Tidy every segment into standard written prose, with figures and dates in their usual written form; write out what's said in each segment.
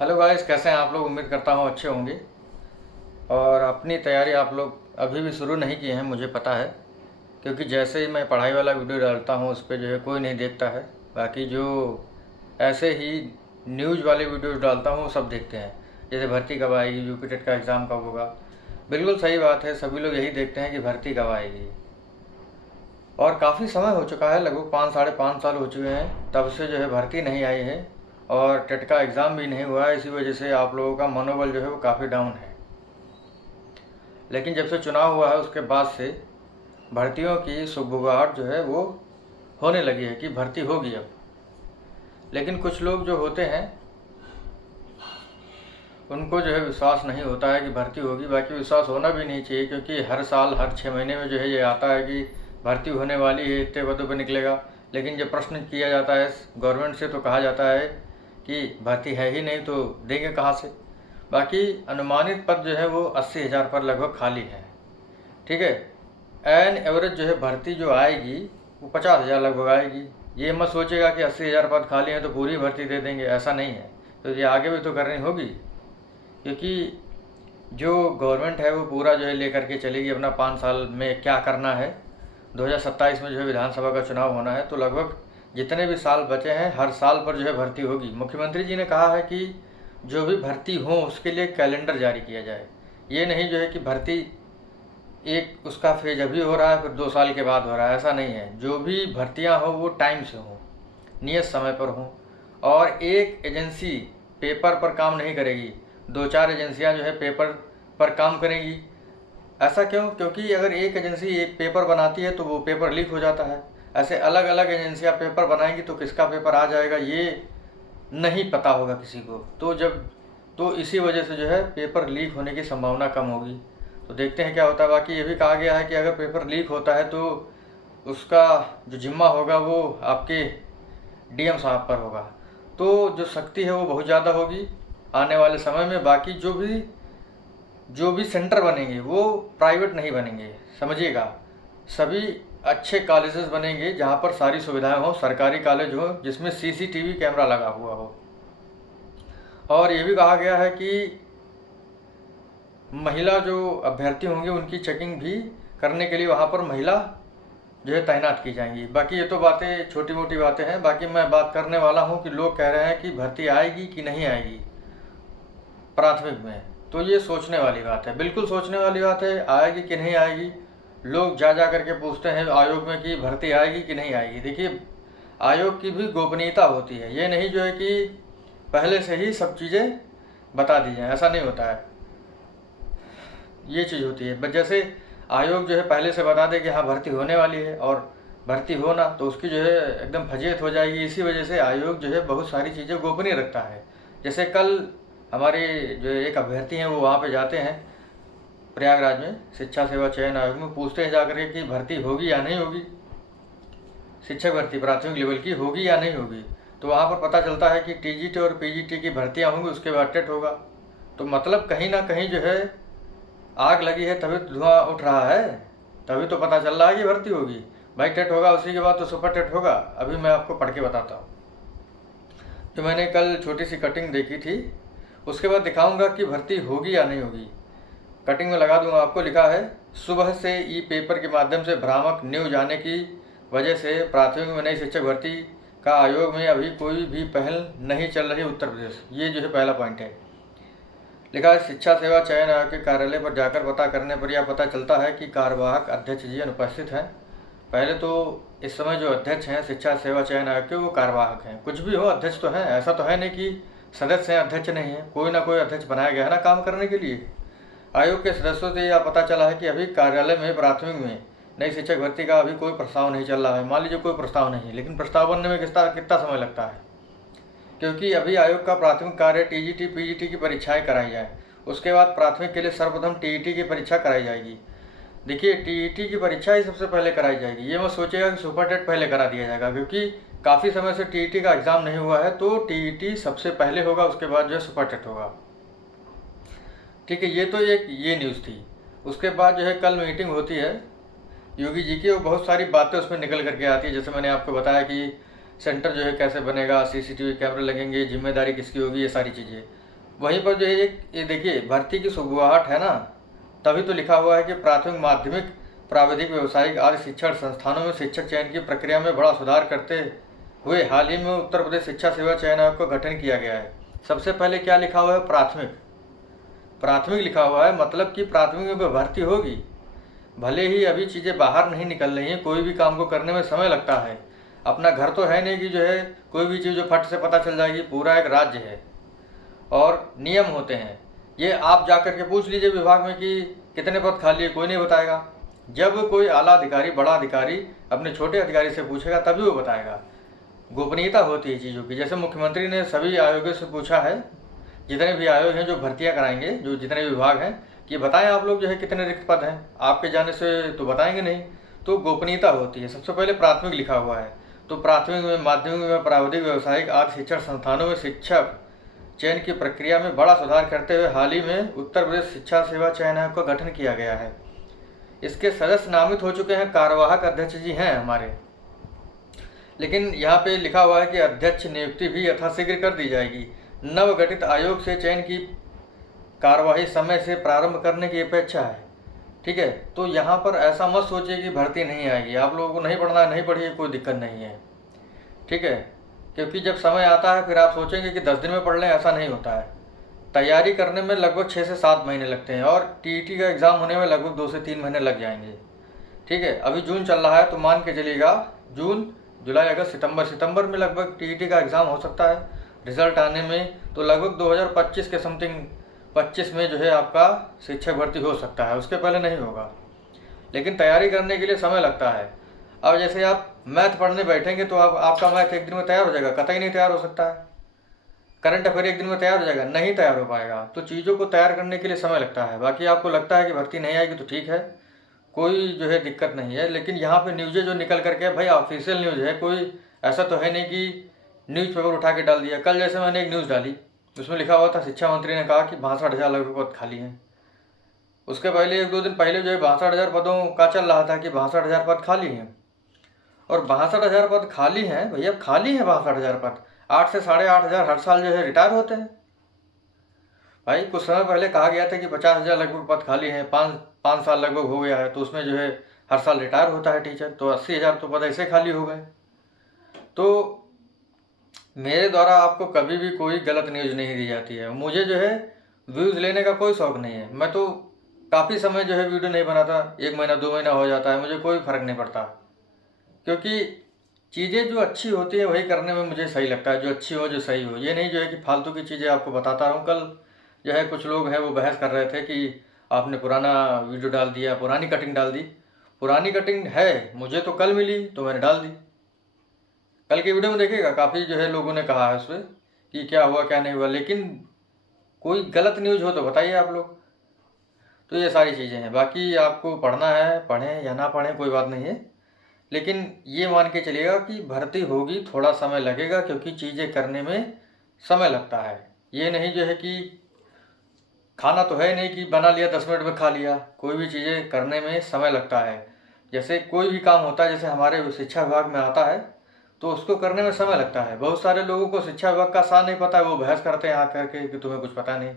Hello guys, कैसे हैं आप लोग। उम्मीद करता हूँ अच्छे होंगे। और अपनी तैयारी आप लोग अभी भी शुरू नहीं किए हैं, मुझे पता है। क्योंकि जैसे ही मैं पढ़ाई वाला वीडियो डालता हूँ उस पर जो है कोई नहीं देखता है। बाकी जो ऐसे ही न्यूज़ वाले वीडियोस डालता हूँ वो सब देखते हैं। जैसे भर्ती कब आएगी, यूपी टेट का एग्ज़ाम कब होगा। बिल्कुल सही बात है, सभी लोग यही देखते हैं कि भर्ती कब आएगी। और काफ़ी समय हो चुका है, लगभग 5 साढ़े 5 साल हो चुके हैं तब से जो है भर्ती नहीं आई है। और टेट का एग्ज़ाम भी नहीं हुआ है, इसी वजह से आप लोगों का मनोबल जो है वो काफ़ी डाउन है। लेकिन जब से चुनाव हुआ है उसके बाद से भर्तियों की सुगबुगाहट जो है वो होने लगी है कि भर्ती होगी अब। लेकिन कुछ लोग जो होते हैं उनको जो है विश्वास नहीं होता है कि भर्ती होगी। बाकी विश्वास होना भी नहीं चाहिए, क्योंकि हर साल हर 6 महीने में जो है ये आता है कि भर्ती होने वाली है, इतने पदों पर निकलेगा। लेकिन जब प्रश्न किया जाता है गवर्नमेंट से तो कहा जाता है कि भर्ती है ही नहीं, तो देंगे कहाँ से। बाकी अनुमानित पद जो है वो 80,000 पर लगभग खाली है। ठीक है। एन एवरेज जो है भर्ती जो आएगी वो 50,000 लगभग आएगी। ये मत सोचेगा कि 80,000 पद खाली हैं तो पूरी भर्ती दे देंगे, ऐसा नहीं है। तो ये आगे भी तो करनी होगी, क्योंकि जो गवर्नमेंट है वो पूरा जो है लेकर के चलेगी अपना 5 साल में क्या करना है। 2027 में जो है विधानसभा का चुनाव होना है, तो लगभग जितने भी साल बचे हैं हर साल पर जो है भर्ती होगी। मुख्यमंत्री जी ने कहा है कि जो भी भर्ती हो उसके लिए कैलेंडर जारी किया जाए। ये नहीं जो है कि भर्ती एक उसका फेज अभी हो रहा है फिर 2 साल के बाद हो रहा है, ऐसा नहीं है। जो भी भर्तियां हो वो टाइम से हों, नियत समय पर हों। और एक एजेंसी पेपर पर काम नहीं करेगी, 2 4 एजेंसियां जो है पेपर पर काम करेंगी। ऐसा क्यों? क्योंकि अगर एक एजेंसी एक पेपर बनाती है तो वो पेपर लीक हो जाता है। ऐसे अलग अलग एजेंसियां पेपर बनाएंगी तो किसका पेपर आ जाएगा ये नहीं पता होगा किसी को। तो इसी वजह से जो है पेपर लीक होने की संभावना कम होगी। तो देखते हैं क्या होता है। बाकी ये भी कहा गया है कि अगर पेपर लीक होता है तो उसका जो जिम्मा होगा वो आपके डीएम साहब पर होगा। तो जो सख्ती है वो बहुत ज़्यादा होगी आने वाले समय में। बाकी जो भी सेंटर बनेंगे वो प्राइवेट नहीं बनेंगे, समझिएगा। सभी अच्छे कॉलेजेस बनेंगे जहाँ पर सारी सुविधाएं हो, सरकारी कॉलेज हो जिसमें सीसीटीवी कैमरा लगा हुआ हो। और ये भी कहा गया है कि महिला जो अभ्यर्थी होंगे उनकी चेकिंग भी करने के लिए वहाँ पर महिला जो है तैनात की जाएंगी। बाकी ये तो बातें छोटी मोटी बातें हैं। बाकी मैं बात करने वाला हूँ कि लोग कह रहे हैं कि भर्ती आएगी कि नहीं आएगी प्राथमिक में। तो ये सोचने वाली बात है, बिल्कुल सोचने वाली बात है। आएगी कि नहीं आएगी, लोग जा करके पूछते हैं आयोग में कि भर्ती आएगी कि नहीं आएगी। देखिए, आयोग की भी गोपनीयता होती है। ये नहीं जो है कि पहले से ही सब चीज़ें बता दी जाएँ, ऐसा नहीं होता है। ये चीज़ होती है। बस जैसे आयोग जो है पहले से बता दे कि हाँ भर्ती होने वाली है और भर्ती हो ना तो उसकी जो है एकदम फजीहत हो जाएगी। इसी वजह से आयोग जो है बहुत सारी चीज़ें गोपनीय रखता है। जैसे कल हमारे जो एक अभ्यर्थी हैं वो वहाँ पे जाते हैं प्रयागराज में शिक्षा सेवा चयन आयोग में, पूछते हैं जाकर के कि भर्ती होगी या नहीं होगी, शिक्षक भर्ती प्राथमिक लेवल की होगी या नहीं होगी। तो वहाँ पर पता चलता है कि टीजीटी और पीजीटी की भर्तियाँ होंगी, उसके बाद टेट होगा। तो मतलब कहीं ना कहीं जो है आग लगी है तभी तो धुआं उठ रहा है, तभी तो पता चल रहा है कि भर्ती होगी। भाई टेट होगा, उसी के बाद तो सुपर टेट होगा। अभी मैं आपको पढ़ के बताता हूँ। जो मैंने कल छोटी सी कटिंग देखी थी उसके बाद दिखाऊंगा कि भर्ती होगी या नहीं होगी। कटिंग में लगा दूंगा आपको। लिखा है, सुबह से ई पेपर के माध्यम से भ्रामक न्यूज आने की वजह से प्राथमिक में नई शिक्षक भर्ती का आयोग में अभी कोई भी पहल नहीं चल रही उत्तर प्रदेश। ये जो है पहला पॉइंट है। लिखा है, शिक्षा सेवा चयन आयोग के कार्यालय पर जाकर पता करने पर यह पता चलता है कि कार्यवाहक अध्यक्ष जी अनुपस्थित हैं। पहले तो इस समय जो अध्यक्ष हैं शिक्षा सेवा चयन आयोग के वो कार्यवाहक हैं। कुछ भी हो अध्यक्ष तो हैं, ऐसा तो है नहीं कि सदस्य हैं अध्यक्ष नहीं है। कोई ना कोई अध्यक्ष बनाया गया है ना काम करने के लिए। आयोग के सदस्यों से यह पता चला है कि अभी कार्यालय में प्राथमिक में नई शिक्षक भर्ती का अभी कोई प्रस्ताव नहीं चल रहा है। मान लीजिए कोई प्रस्ताव नहीं है, लेकिन प्रस्ताव बनने में कितना समय लगता है। क्योंकि अभी आयोग का प्राथमिक कार्य टीजीटी पीजीटी की परीक्षाएं कराई जाए, उसके बाद प्राथमिक के लिए सर्वप्रथम टीईटी की परीक्षा कराई जाएगी। देखिए, टीईटी की परीक्षा ही सबसे पहले कराई जाएगी। ये मत सोचेगा कि सुपर टेट पहले करा दिया जाएगा, क्योंकि काफ़ी समय से टीईटी का एग्ज़ाम नहीं हुआ है। तो टीईटी सबसे पहले होगा, उसके बाद जो है सुपर टेट होगा। ठीक है, ये तो एक ये न्यूज़ थी। उसके बाद जो है कल मीटिंग होती है योगी जी की, और बहुत सारी बातें उसमें निकल करके आती है। जैसे मैंने आपको बताया कि सेंटर जो है कैसे बनेगा, सीसीटीवी कैमरे लगेंगे, जिम्मेदारी किसकी होगी, ये सारी चीज़ें। वहीं पर जो है ये देखिए भर्ती की सुगबुगाहट है ना, तभी तो लिखा हुआ है कि प्राथमिक माध्यमिक प्राविधिक व्यावसायिक आदि शिक्षण संस्थानों में शिक्षक चयन की प्रक्रिया में बड़ा सुधार करते हुए हाल ही में उत्तर प्रदेश शिक्षा सेवा चयन आयोग का गठन किया गया है। सबसे पहले क्या लिखा हुआ है, प्राथमिक, प्राथमिक लिखा हुआ है, मतलब कि प्राथमिक में भर्ती होगी। भले ही अभी चीज़ें बाहर नहीं निकल रही हैं, कोई भी काम को करने में समय लगता है। अपना घर तो है नहीं कि जो है कोई भी चीज़ जो फट से पता चल जाएगी। पूरा एक राज्य है और नियम होते हैं। ये आप जा कर के पूछ लीजिए विभाग में कि कितने पद खाली है, कोई नहीं बताएगा। जब कोई आला अधिकारी, बड़ा अधिकारी अपने छोटे अधिकारी से पूछेगा तभी वो बताएगा। गोपनीयता होती है चीज़ों की। जैसे मुख्यमंत्री ने सभी आयोगों से पूछा है, जितने भी आयोग हैं जो भर्तियां कराएंगे, जो जितने भी विभाग हैं, कि बताएं आप लोग जो है कितने रिक्त पद हैं। आपके जाने से तो बताएंगे नहीं, तो गोपनीयता होती है। सबसे पहले प्राथमिक लिखा हुआ है, तो प्राथमिक में, माध्यमिक में, प्राविधिक व्यावसायिक आदि शिक्षण संस्थानों में शिक्षक चयन की प्रक्रिया में बड़ा सुधार करते हुए हाल ही में उत्तर प्रदेश शिक्षा सेवा चयन आयोग का गठन किया गया है। इसके सदस्य नामित हो चुके हैं, कार्यवाहक अध्यक्ष जी हैं हमारे। लेकिन यहाँ पे लिखा हुआ है कि अध्यक्ष नियुक्ति भी यथाशीघ्र कर दी जाएगी। नवगठित आयोग से चयन की कार्यवाही समय से प्रारंभ करने की अपेक्षा है। ठीक है, तो यहाँ पर ऐसा मत सोचिए कि भर्ती नहीं आएगी। आप लोगों को नहीं पढ़ना है, नहीं पढ़िए, कोई दिक्कत नहीं है। ठीक है, क्योंकि जब समय आता है फिर आप सोचेंगे कि 10 दिन में पढ़ लें, ऐसा नहीं होता है। तैयारी करने में लगभग 6 से 7 महीने लगते हैं और टीईटी का एग्ज़ाम होने में लगभग 2 से 3 महीने लग जाएंगे। ठीक है, अभी जून चल रहा है तो मान के चलिएगा जून, जुलाई, अगस्त, सितंबर में लगभग टीईटी का एग्ज़ाम हो सकता है। रिजल्ट आने में तो लगभग 2025 के समथिंग, 25 में जो है आपका शिक्षक भर्ती हो सकता है, उसके पहले नहीं होगा। लेकिन तैयारी करने के लिए समय लगता है। अब जैसे आप मैथ पढ़ने बैठेंगे तो आपका मैथ एक दिन में तैयार हो जाएगा? कतई नहीं तैयार हो सकता है। करंट अफेयर एक दिन में तैयार हो जाएगा? नहीं तैयार हो पाएगा। तो चीज़ों को तैयार करने के लिए समय लगता है। बाकी आपको लगता है कि भर्ती नहीं आएगी तो ठीक है, कोई जो है दिक्कत नहीं है। लेकिन यहाँ पे न्यूज़ें जो निकल करके, भाई ऑफिशियल न्यूज़ है, कोई ऐसा तो है नहीं कि न्यूज़पेपर उठा के डाल दिया। कल जैसे मैंने एक न्यूज़ डाली, उसमें लिखा हुआ था शिक्षा मंत्री ने कहा कि 62,000 लगभग पद खाली हैं। उसके पहले 1-2 दिन पहले जो है 62,000 पदों का चल रहा था कि 62,000 पद खाली हैं। और 62,000 पद खाली हैं भैया, खाली हैं 62,000 पद। 8 से 8,500 हर साल जो है रिटायर होते हैं। भाई कुछ समय पहले कहा गया था कि 50,000 लगभग पद खाली हैं, 5 साल लगभग हो गया है, तो उसमें जो है हर साल रिटायर होता है टीचर, तो 80,000 तो पद ऐसे खाली हो गए। तो मेरे द्वारा आपको कभी भी कोई गलत न्यूज़ नहीं दी जाती है। मुझे जो है व्यूज़ लेने का कोई शौक़ नहीं है। मैं तो काफ़ी समय जो है वीडियो नहीं बनाता, 1 महीना 2 महीना हो जाता है, मुझे कोई फ़र्क नहीं पड़ता। क्योंकि चीज़ें जो अच्छी होती है वही करने में मुझे सही लगता है, जो अच्छी हो, जो सही हो। ये नहीं जो है कि फालतू की चीज़ें आपको बताता रहूँ। कल जो है कुछ लोग हैं वो बहस कर रहे थे कि आपने पुराना वीडियो डाल दिया, पुरानी कटिंग डाल दी। पुरानी कटिंग है, मुझे तो कल मिली तो मैंने डाल दी। कल की वीडियो में देखिएगा, काफ़ी जो है लोगों ने कहा है उस पर कि क्या हुआ क्या नहीं हुआ। लेकिन कोई गलत न्यूज़ हो तो बताइए आप लोग। तो ये सारी चीज़ें हैं। बाकी आपको पढ़ना है, पढ़ें या ना पढ़ें, कोई बात नहीं है। लेकिन ये मान के चलिएगा कि भर्ती होगी, थोड़ा समय लगेगा, क्योंकि चीज़ें करने में समय लगता है। ये नहीं जो है कि खाना तो है नहीं कि बना लिया 10 मिनट में खा लिया। कोई भी चीज़ें करने में समय लगता है। जैसे कोई भी काम होता है, जैसे हमारे शिक्षा विभाग में आता है तो उसको करने में समय लगता है। बहुत सारे लोगों को शिक्षा विभाग का सा नहीं पता है, वो बहस करते हैं आकर के कि तुम्हें कुछ पता नहीं।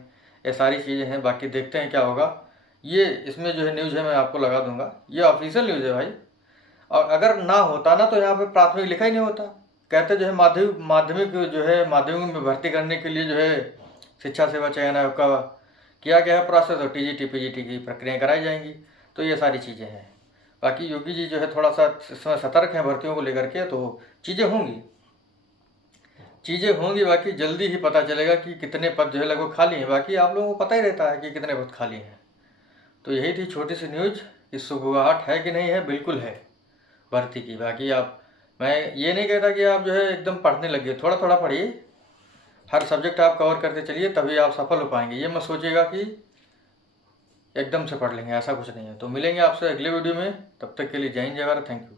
ये सारी चीज़ें हैं। बाकी देखते हैं क्या होगा। ये इसमें जो है न्यूज़ है मैं आपको लगा दूंगा, ये ऑफिशियल न्यूज़ है भाई। और अगर ना होता ना तो यहाँ पे प्राथमिक लिखा ही नहीं होता। कहते जो है माध्यमिक जो है माध्यमिक में भर्ती करने के लिए जो है शिक्षा सेवा चयन आयोग का किया गया है प्रोसेस, और टीजीटी पीजीटी की प्रक्रियाएँ कराई जाएंगी। तो ये सारी चीज़ें हैं। बाकी योगी जी जो है थोड़ा सा इसमें सतर्क हैं भर्तियों को लेकर के, तो चीज़ें होंगी। बाकी जल्दी ही पता चलेगा कि कितने पद जो है लगभग खाली हैं। बाकी आप लोगों को पता ही रहता है कि कितने पद खाली हैं। तो यही थी छोटी सी न्यूज़। इस सुगबुगाहट है कि नहीं है? बिल्कुल है भर्ती की। बाकी मैं ये नहीं कहता कि आप जो है एकदम पढ़ने लगिए, थोड़ा थोड़ा पढ़िए। हर सब्जेक्ट आप कवर करते चलिए, तभी आप सफल हो पाएंगे। ये मत सोचिएगा कि एकदम से पढ़ लेंगे, ऐसा कुछ नहीं है। तो मिलेंगे आपसे अगले वीडियो में, तब तक के लिए जय हिंद जय भारत, थैंक यू।